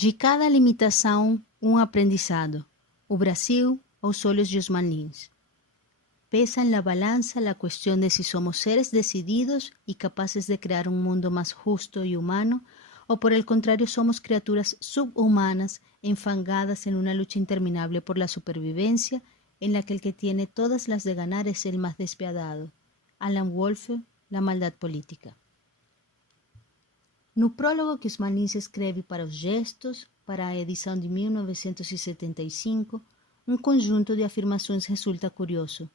De cada limitação, um aprendizado. O Brasil aos olhos de Osman Lins. Pesa en la balanza la cuestión de si somos seres decididos y capaces de crear un mundo más justo y humano, o por el contrario somos criaturas subhumanas enfangadas en una lucha interminable por la supervivencia, en la que el que tiene todas las de ganar es el más despiadado. Alan Wolfe, La maldad política. No prólogo que Osman Lins escreve para os Gestos, para a edição de 1975, um conjunto de afirmações resulta curioso.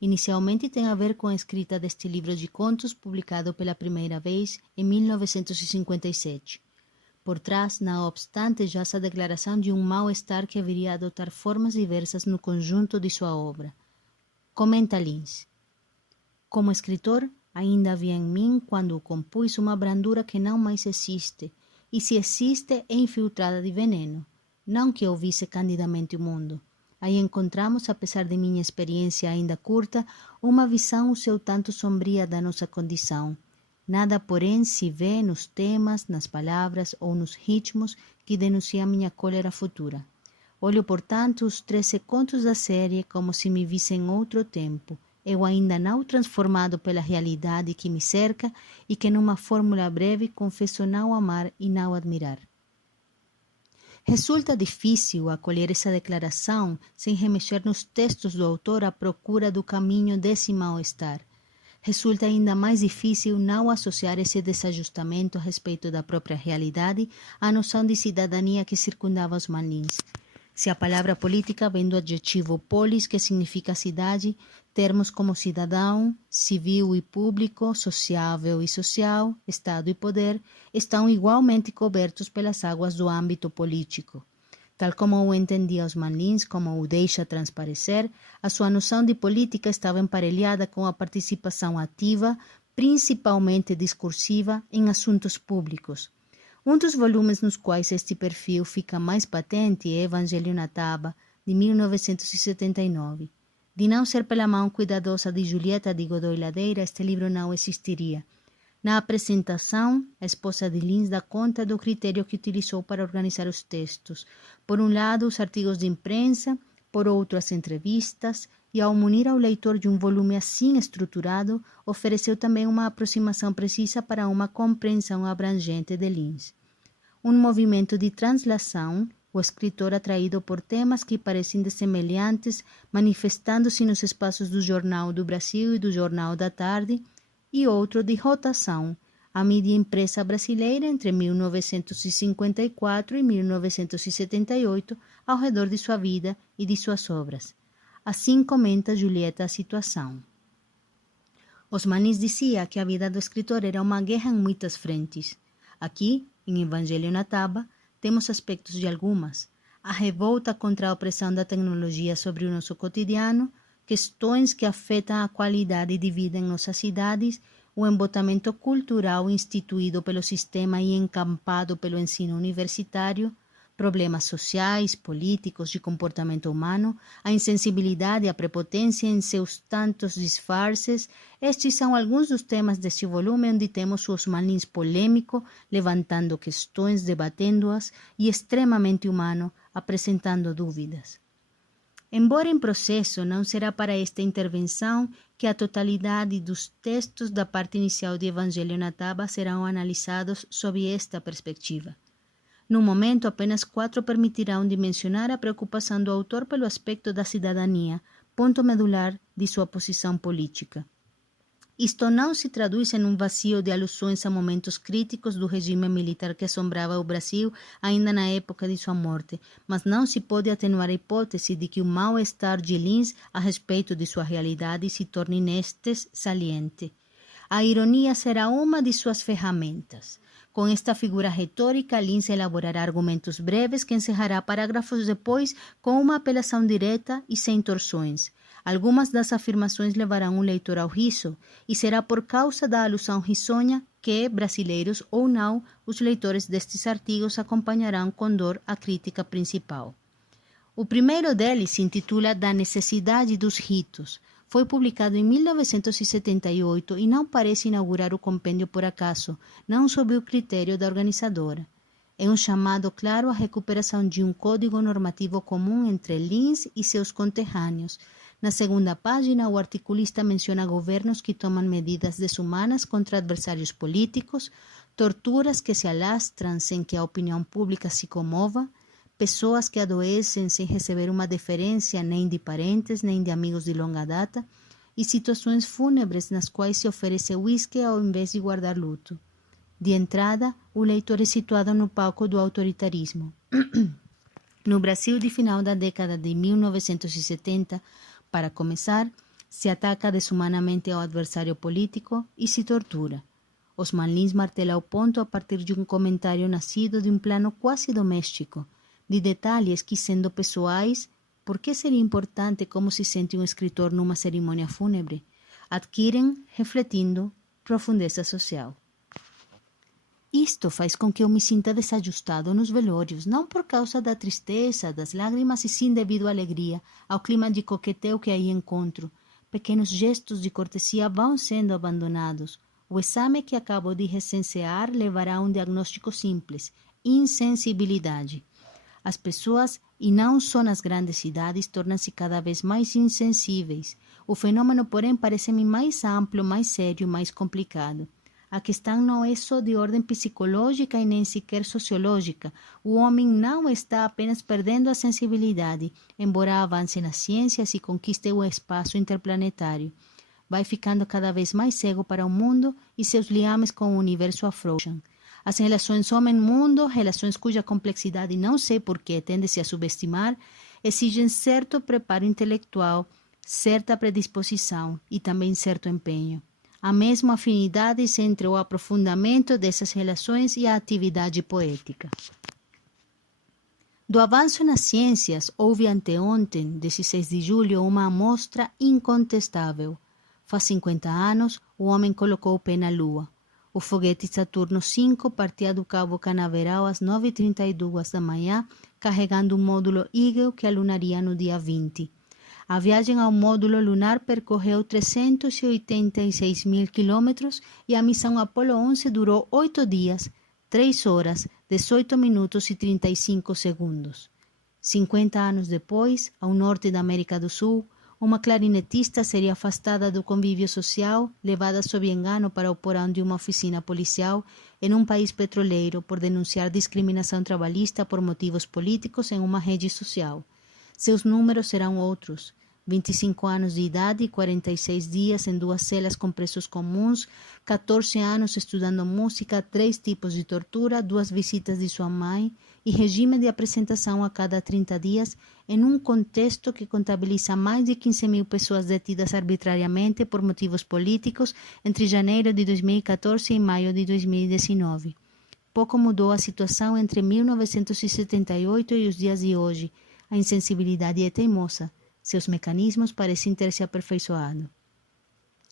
Inicialmente tem a ver com a escrita deste livro de contos publicado pela primeira vez em 1957. Por trás, não obstante, jaz a declaração de um mal-estar que viria a adotar formas diversas no conjunto de sua obra. Comenta Lins. Como escritor, ainda havia em mim, quando o compus, uma brandura que não mais existe, e se existe, é infiltrada de veneno. Não que eu visse candidamente o mundo. Aí encontramos, apesar de minha experiência ainda curta, uma visão o seu tanto sombria da nossa condição. Nada, porém, se vê nos temas, nas palavras ou nos ritmos que denuncia minha cólera futura. Olho, portanto, os 13 contos da série como se me visse em outro tempo, eu ainda não transformado pela realidade que me cerca e que numa fórmula breve confesso não amar e não admirar. Resulta difícil acolher essa declaração sem remexer nos textos do autor à procura do caminho desse mal-estar. Resulta ainda mais difícil não associar esse desajustamento a respeito da própria realidade à noção de cidadania que circundava Osman Lins. Se a palavra política vem do adjetivo polis, que significa cidade, termos como cidadão, civil e público, sociável e social, Estado e poder, estão igualmente cobertos pelas águas do âmbito político. Tal como o entendia Osman Lins, como o deixa transparecer, a sua noção de política estava emparelhada com a participação ativa, principalmente discursiva, em assuntos públicos. Um dos volumes nos quais este perfil fica mais patente é Evangelho na Taba, de 1979. De não ser pela mão cuidadosa de Julieta de Godoy Ladeira, este livro não existiria. Na apresentação, a esposa de Lins dá conta do critério que utilizou para organizar os textos. Por um lado, os artigos de imprensa, por outro, as entrevistas, e ao munir ao leitor de um volume assim estruturado, ofereceu também uma aproximação precisa para uma compreensão abrangente de Lins. Um movimento de translação, o escritor atraído por temas que parecem dessemelhantes, manifestando-se nos espaços do Jornal do Brasil e do Jornal da Tarde, e outro de rotação, a mídia impressa brasileira entre 1954 e 1978, ao redor de sua vida e de suas obras. Assim comenta Julieta a situação. Osman Lins dizia que a vida do escritor era uma guerra em muitas frentes. Aqui, em Evangelho na Taba, temos aspectos de algumas. A revolta contra a opressão da tecnologia sobre o nosso cotidiano, questões que afetam a qualidade de vida em nossas cidades, o embotamento cultural instituído pelo sistema e encampado pelo ensino universitário, problemas sociais, políticos, de comportamento humano, a insensibilidade e a prepotência em seus tantos disfarces. Estes são alguns dos temas deste volume onde temos o Osman Lins polêmico, levantando questões, debatendo-as, e extremamente humano, apresentando dúvidas. Embora em processo, não será para esta intervenção que a totalidade dos textos da parte inicial de Evangelho na Taba serão analisados sob esta perspectiva. No momento, apenas 4 permitirão dimensionar a preocupação do autor pelo aspecto da cidadania, ponto medular de sua posição política. Isto não se traduz em um vazio de alusões a momentos críticos do regime militar que assombrava o Brasil ainda na época de sua morte, mas não se pode atenuar a hipótese de que o mal-estar de Lins a respeito de sua realidade se torne nestes saliente. A ironia será uma de suas ferramentas. Com esta figura retórica, Lins elaborará argumentos breves que encerrará parágrafos depois com uma apelação direta e sem torções. Algumas das afirmações levarão o leitor ao riso, e será por causa da alusão risonha que, brasileiros ou não, os leitores destes artigos acompanharão com dor a crítica principal. O primeiro deles se intitula Da Necessidade dos Ritos. Foi publicado em 1978 e não parece inaugurar o compêndio por acaso, não sob o critério da organizadora. É um chamado claro à recuperação de um código normativo comum entre Lins e seus conterrâneos. Na segunda página, o articulista menciona governos que tomam medidas desumanas contra adversários políticos, torturas que se alastram sem que a opinião pública se comova, pessoas que adoecem sem receber uma deferência nem de parentes nem de amigos de longa data, e situações fúnebres nas quais se oferece uísque ao invés de guardar luto. De entrada, o leitor é situado no palco do autoritarismo. No Brasil de final da década de 1970, para começar, se ataca desumanamente ao adversário político e se tortura. Osman Lins martela o ponto a partir de um comentário nascido de um plano quase doméstico, de detalhes que, sendo pessoais, por que seria importante como se sente um escritor numa cerimônia fúnebre, adquirem, refletindo, profundeza social. Isto faz com que eu me sinta desajustado nos velórios, não por causa da tristeza, das lágrimas, e sim devido à alegria, ao clima de coquetel que aí encontro. Pequenos gestos de cortesia vão sendo abandonados. O exame que acabo de recensear levará a um diagnóstico simples: insensibilidade. As pessoas, e não só nas grandes cidades, tornam-se cada vez mais insensíveis. O fenômeno, porém, parece-me mais amplo, mais sério, mais complicado. A questão não é só de ordem psicológica e nem sequer sociológica. O homem não está apenas perdendo a sensibilidade, embora avance nas ciências e conquiste o espaço interplanetário. Vai ficando cada vez mais cego para o mundo e seus liames com o universo afrouxam. As relações homem-mundo, relações cuja complexidade não sei por que tende-se a subestimar, exigem certo preparo intelectual, certa predisposição e também certo empenho. Há mesmo afinidades entre o aprofundamento dessas relações e a atividade poética. Do avanço nas ciências, houve anteontem, 16 de julho, uma amostra incontestável. Faz 50 anos, o homem colocou o pé na Lua. O foguete Saturno V partia do Cabo Canaveral às 9h32 da manhã, carregando um módulo Eagle que alunaria no dia 20. A viagem ao módulo lunar percorreu 386 mil quilômetros e a missão Apollo 11 durou 8 dias, 3 horas, 18 minutos e 35 segundos. 50 anos depois, ao norte da América do Sul, uma clarinetista seria afastada do convívio social, levada sob engano para o porão de uma oficina policial em um país petroleiro por denunciar discriminação trabalhista por motivos políticos em uma rede social. Seus números serão outros: 25 anos de idade e 46 dias em 2 celas com presos comuns, 14 anos estudando música, 3 tipos de tortura, 2 visitas de sua mãe e regime de apresentação a cada 30 dias em um contexto que contabiliza mais de 15 mil pessoas detidas arbitrariamente por motivos políticos entre janeiro de 2014 e maio de 2019. Pouco mudou a situação entre 1978 e os dias de hoje. A insensibilidade é teimosa. Seus mecanismos parecem ter se aperfeiçoado.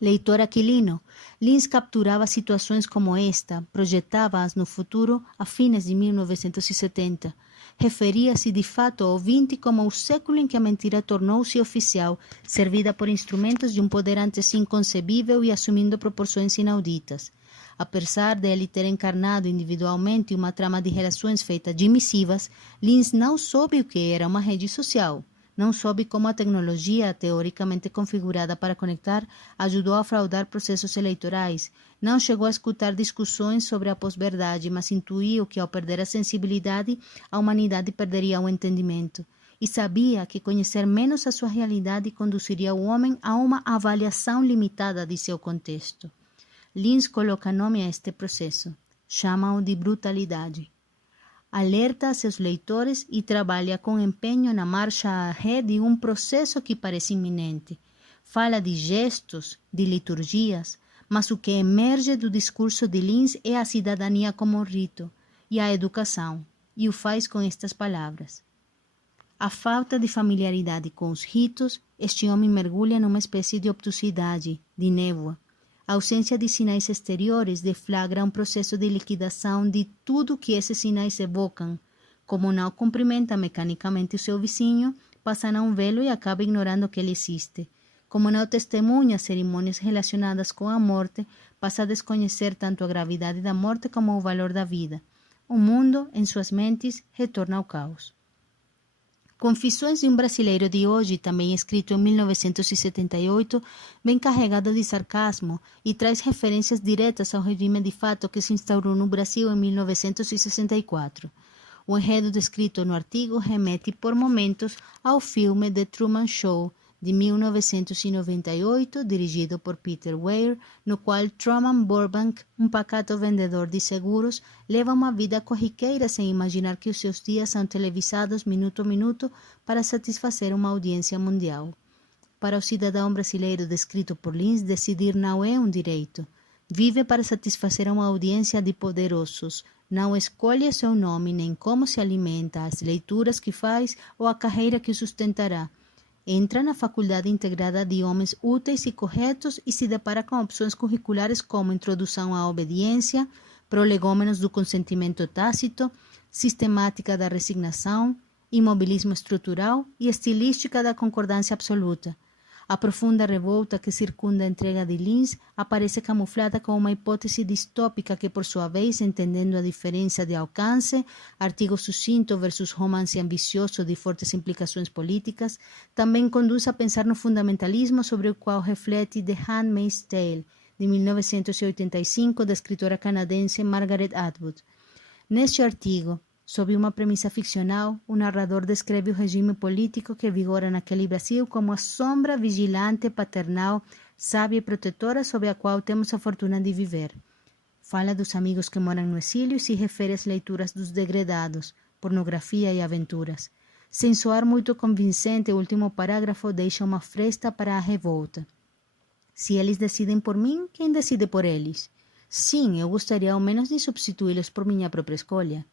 Leitor Aquilino, Lins capturava situações como esta, projetava-as no futuro a fins de 1970. Referia-se de fato ao XX como o século em que a mentira tornou-se oficial, servida por instrumentos de um poder antes inconcebível e assumindo proporções inauditas. Apesar de ele ter encarnado individualmente uma trama de relações feita de missivas, Lins não soube o que era uma rede social. Não soube como a tecnologia, teoricamente configurada para conectar, ajudou a fraudar processos eleitorais. Não chegou a escutar discussões sobre a pós-verdade, mas intuiu que, ao perder a sensibilidade, a humanidade perderia o entendimento. E sabia que conhecer menos a sua realidade conduziria o homem a uma avaliação limitada de seu contexto. Lins coloca nome a este processo. Chama-o de brutalidade. Alerta a seus leitores e trabalha com empenho na marcha à ré de um processo que parece iminente. Fala de gestos, de liturgias, mas o que emerge do discurso de Lins é a cidadania como rito e a educação, e o faz com estas palavras. A falta de familiaridade com os ritos, este homem mergulha numa espécie de obtusidade, de névoa. A ausência de sinais exteriores deflagra um processo de liquidação de tudo que esses sinais evocam. Como não cumprimenta mecanicamente o seu vizinho, passa a não vê-lo e acaba ignorando que ele existe. Como não testemunha cerimônias relacionadas com a morte, passa a desconhecer tanto a gravidade da morte como o valor da vida. o mundo, em suas mentes, retorna ao caos. Confissões de um Brasileiro de Hoje, também escrito em 1978, vem carregado de sarcasmo e traz referências diretas ao regime de fato que se instaurou no Brasil em 1964. O enredo descrito no artigo remete por momentos ao filme The Truman Show, de 1998, dirigido por Peter Weir, no qual Truman Burbank, um pacato vendedor de seguros, leva uma vida corriqueira sem imaginar que os seus dias são televisados minuto a minuto para satisfazer uma audiência mundial. Para o cidadão brasileiro descrito por Lins, decidir não é um direito. Vive para satisfazer uma audiência de poderosos. Não escolhe seu nome nem como se alimenta, as leituras que faz ou a carreira que sustentará. Entra na faculdade integrada de homens úteis e corretos e se depara com opções curriculares como introdução à obediência, prolegômenos do consentimento tácito, sistemática da resignação, imobilismo estrutural e estilística da concordância absoluta. A profunda revolta que circunda a entrega de Lins aparece camuflada com uma hipótese distópica que, por sua vez, entendendo a diferença de alcance, artigo sucinto versus romance ambicioso de fortes implicações políticas, também conduz a pensar no fundamentalismo sobre o qual reflete The Handmaid's Tale, de 1985, da escritora canadense Margaret Atwood. Neste artigo, sob uma premissa ficcional, o narrador descreve o regime político que vigora naquele Brasil como a sombra vigilante, paternal, sábia e protetora sob a qual temos a fortuna de viver. Fala dos amigos que moram no exílio e se refere às leituras dos degredados, pornografia e aventuras. Sem soar muito convincente, o último parágrafo deixa uma fresta para a revolta. Se eles decidem por mim, quem decide por eles? Sim, eu gostaria ao menos de substituí-los por minha própria escolha.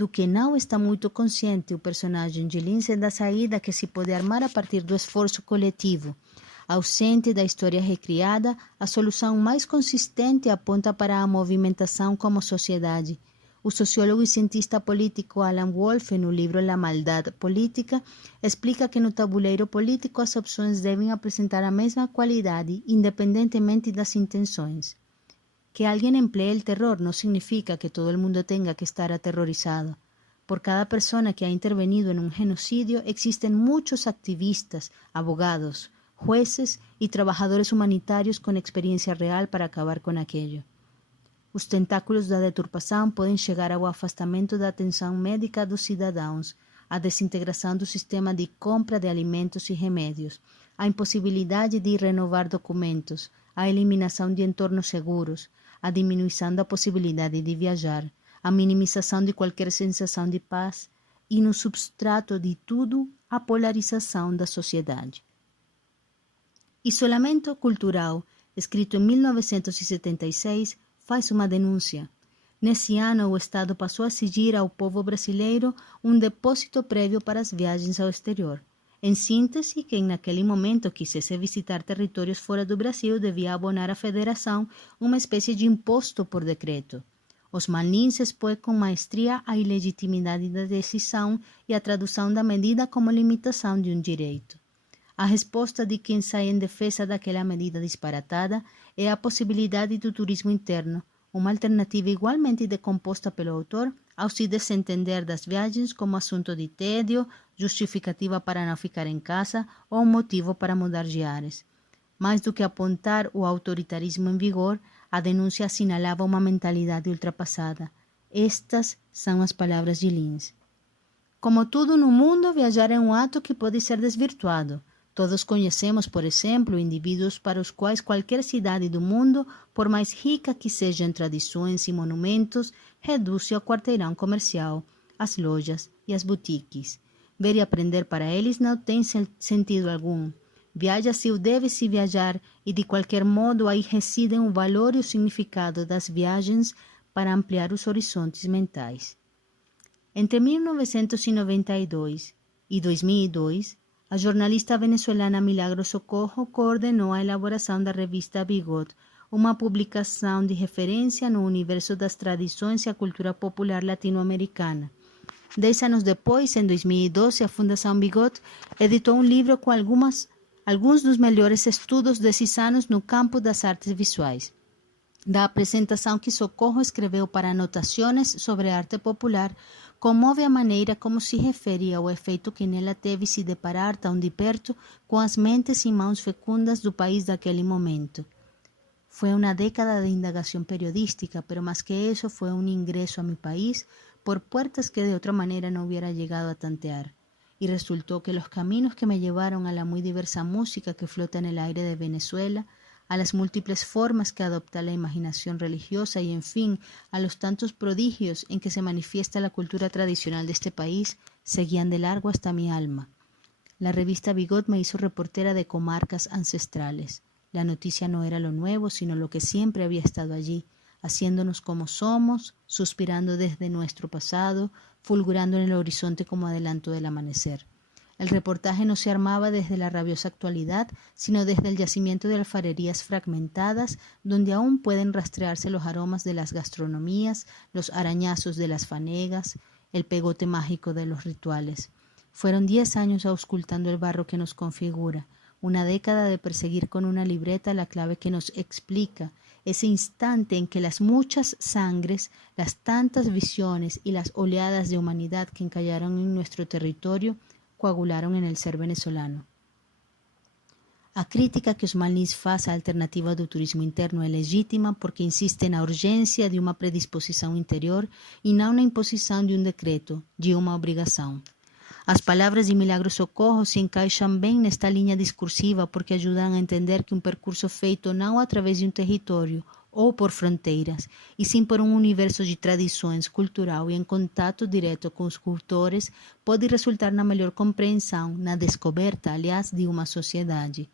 Do que não está muito consciente o personagem de Lins é da saída que se pode armar a partir do esforço coletivo. Ausente da história recriada, a solução mais consistente aponta para a movimentação como sociedade. O sociólogo e cientista político Alan Wolfe, no livro La Maldad Política, explica que no tabuleiro político as opções devem apresentar a mesma qualidade, independentemente das intenções. Que alguien emplee el terror no significa que todo el mundo tenga que estar aterrorizado. Por cada persona que ha intervenido en un genocidio existen muchos activistas, abogados, jueces y trabajadores humanitarios con experiencia real para acabar con aquello. Os tentáculos da deturpação podem chegar ao afastamento da atenção médica dos cidadãos, à desintegração do sistema de compra de alimentos e remédios, à impossibilidade de renovar documentos, à eliminação de entornos seguros, a diminuição da possibilidade de viajar, a minimização de qualquer sensação de paz e, no substrato de tudo, a polarização da sociedade. Isolamento cultural, escrito em 1976, faz uma denúncia. Nesse ano, o Estado passou a exigir ao povo brasileiro um depósito prévio para as viagens ao exterior. Em síntese, quem naquele momento quisesse visitar territórios fora do Brasil devia abonar à federação uma espécie de imposto por decreto. Osman Lins expõe com maestria a ilegitimidade da decisão e a tradução da medida como limitação de um direito. A resposta de quem sai em defesa daquela medida disparatada é a possibilidade do turismo interno, uma alternativa igualmente decomposta pelo autor ao se desentender das viagens como assunto de tédio, justificativa para não ficar em casa ou motivo para mudar de ares. Mais do que apontar o autoritarismo em vigor, a denúncia assinalava uma mentalidade ultrapassada. Estas são as palavras de Lins. Como tudo no mundo, viajar é um ato que pode ser desvirtuado. Todos conhecemos, por exemplo, indivíduos para os quais qualquer cidade do mundo, por mais rica que seja em tradições e monumentos, reduz-se ao quarteirão comercial, às lojas e às boutiques. Ver e aprender para eles não tem sentido algum. Viaja-se ou deve-se viajar e, de qualquer modo, aí residem o valor e o significado das viagens para ampliar os horizontes mentais. Entre 1992 e 2002, a jornalista venezuelana Milagros Socorro coordenou a elaboração da revista Bigot, uma publicação de referência no universo das tradições e a cultura popular latino-americana. 10 anos depois, em 2012, a Fundação Bigot editou um livro com alguns dos melhores estudos desses anos no campo das artes visuais. da apresentação que Socorro escreveu para Anotações sobre Arte Popular, comove a maneira como se refere ao efeito que nela teve se deparar tão de perto com as mentes e mãos fecundas do país daquele momento. Fue una década de indagación periodística, pero más que eso fue un ingreso a mi país por puertas que de otra manera no hubiera llegado a tantear. Y resultó que los caminos que me llevaron a la muy diversa música que flota en el aire de Venezuela, a las múltiples formas que adopta la imaginación religiosa y, en fin, a los tantos prodigios en que se manifiesta la cultura tradicional de este país, seguían de largo hasta mi alma. La revista Bigot me hizo reportera de comarcas ancestrales. La noticia no era lo nuevo, sino lo que siempre había estado allí, haciéndonos como somos, suspirando desde nuestro pasado, fulgurando en el horizonte como adelanto del amanecer. El reportaje no se armaba desde la rabiosa actualidad, sino desde el yacimiento de alfarerías fragmentadas, donde aún pueden rastrearse los aromas de las gastronomías, los arañazos de las fanegas, el pegote mágico de los rituales. Fueron 10 años auscultando el barro que nos configura, una década de perseguir con una libreta la clave que nos explica ese instante en que las muchas sangres, las tantas visiones y las oleadas de humanidad que encallaron en nuestro territorio coagularon en el ser venezolano. A crítica que Osmar Lins faz à alternativa do turismo interno é legítima porque insiste na urgência de uma predisposição interior e não na imposição de um decreto, de uma obrigação. As palavras de Milagro Socorro se encaixam bem nesta linha discursiva porque ajudam a entender que um percurso feito não através de um território ou por fronteiras, e sim por um universo de tradições cultural e em contato direto com os cultores, pode resultar na melhor compreensão, na descoberta, aliás, de uma sociedade.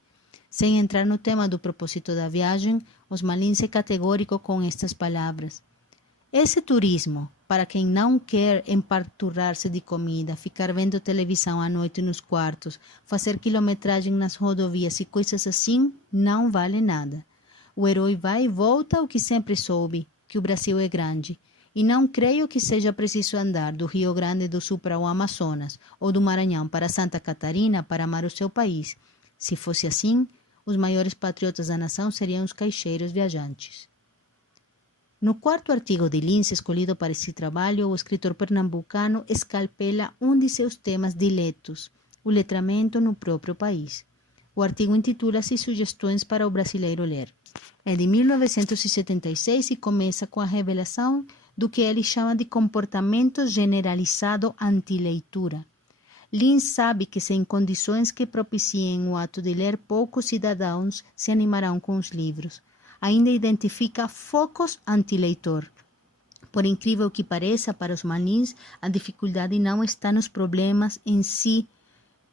Sem entrar no tema do propósito da viagem, Osmar Lins é categórico com estas palavras. Esse turismo, para quem não quer emparturar-se de comida, ficar vendo televisão à noite nos quartos, fazer quilometragem nas rodovias e coisas assim, não vale nada. O herói vai e volta o que sempre soube, que o Brasil é grande. E não creio que seja preciso andar do Rio Grande do Sul para o Amazonas, ou do Maranhão para Santa Catarina para amar o seu país. Se fosse assim, os maiores patriotas da nação seriam os caixeiros viajantes. No quarto artigo de Lins escolhido para esse trabalho, o escritor pernambucano escalpela um de seus temas diletos, o letramento no próprio país. O artigo intitula-se Sugestões para o Brasileiro Ler. É de 1976 e começa com a revelação do que ele chama de comportamento generalizado anti-leitura. Lins sabe que sem condições que propiciem o ato de ler, poucos cidadãos se animarão com os livros. Ainda identifica focos anti-leitor. Por incrível que pareça, para os Lins, a dificuldade não está nos problemas em si,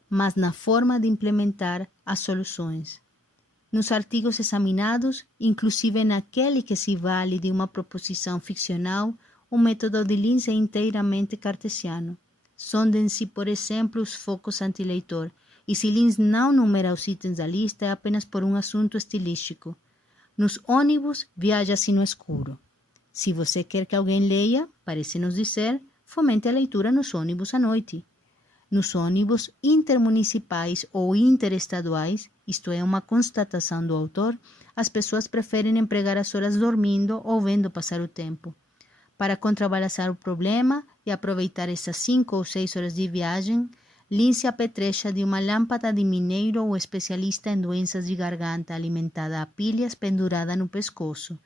mas na forma de implementar as soluções. Nos artigos examinados, inclusive naquele que se vale de uma proposição ficcional, o método de Lins é inteiramente cartesiano. Sondem-se, por exemplo, os focos anti-leitor, e se Lins não numera os itens da lista é apenas por um assunto estilístico. Nos ônibus, viaja-se no escuro. Se você quer que alguém leia, parece nos dizer, fomente a leitura nos ônibus à noite. Nos ônibus intermunicipais ou interestaduais, isto é uma constatação do autor, as pessoas preferem empregar as horas dormindo ou vendo passar o tempo. Para contrabalançar o problema e aproveitar essas 5 ou 6 horas de viagem, Lins se apetrecha de uma lâmpada de mineiro ou especialista em doenças de garganta alimentada a pilhas pendurada no pescoço.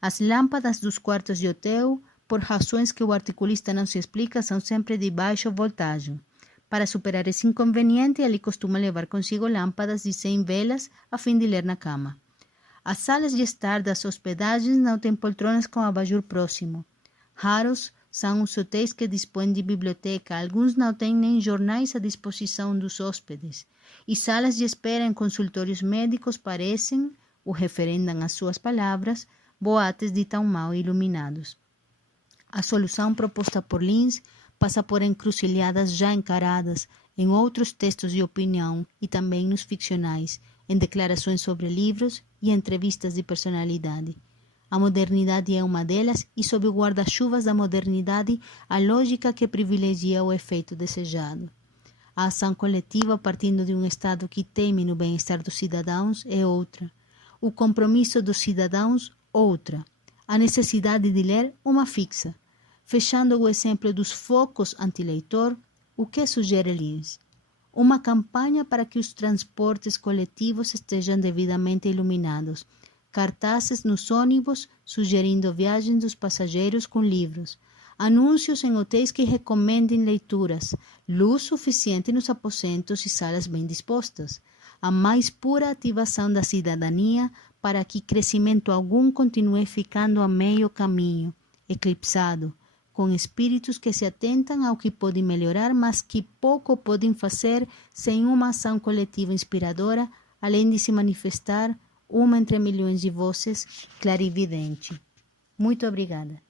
As lâmpadas dos quartos de hotel, por razões que o articulista não se explica, são sempre de baixa voltagem. Para superar esse inconveniente, ele costuma levar consigo lâmpadas de 100 velas a fim de ler na cama. As salas de estar das hospedagens não têm poltronas com abajur próximo. Raros são os hotéis que dispõem de biblioteca, alguns não têm nem jornais à disposição dos hóspedes. E salas de espera em consultórios médicos parecem, o referendam as suas palavras, boates de tão mal iluminados. A solução proposta por Lins passa por encruzilhadas já encaradas em outros textos de opinião e também nos ficcionais, em declarações sobre livros e entrevistas de personalidade. A modernidade é uma delas e, sob o guarda-chuvas da modernidade, a lógica que privilegia o efeito desejado. A ação coletiva, partindo de um Estado que teme no bem-estar dos cidadãos, é outra. O compromisso dos cidadãos, Outra, a necessidade de ler uma fixa. Fechando o exemplo dos focos anti-leitor, o que sugere Lins? Uma campanha para que os transportes coletivos estejam devidamente iluminados, cartazes nos ônibus sugerindo viagens dos passageiros com livros, anúncios em hotéis que recomendem leituras, luz suficiente nos aposentos e salas bem dispostas, a mais pura ativação da cidadania para que crescimento algum continue ficando a meio caminho, eclipsado, com espíritos que se atentam ao que pode melhorar, mas que pouco podem fazer sem uma ação coletiva inspiradora, além de se manifestar uma entre milhões de vozes clarividente. Muito obrigada.